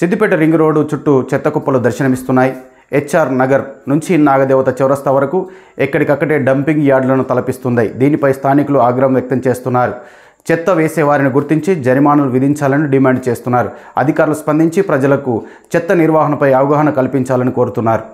Siddipet ring road చుట్టూ చెత్త కుప్పలు దర్శనమిస్తున్నాయి. హెచ్ఆర్ నగర్ నుంచి నాగదేవత చౌరస్తా వరకు ఎక్కడికక్కడే డంపింగ్ యార్డులను తలపిస్తుంది. దీనిపై స్థానికులు ఆగ్రహం వ్యక్తం చేస్తున్నారు. చెత్త వేసేవారిని గుర్తించి జరిమానాలు విధించాలని డిమాండ్ చేస్తున్నారు. అధికారులు స్పందించి ప్రజలకు చెత్త నిర్వహణపై అవగాహన కల్పించాలని కోరుతున్నారు.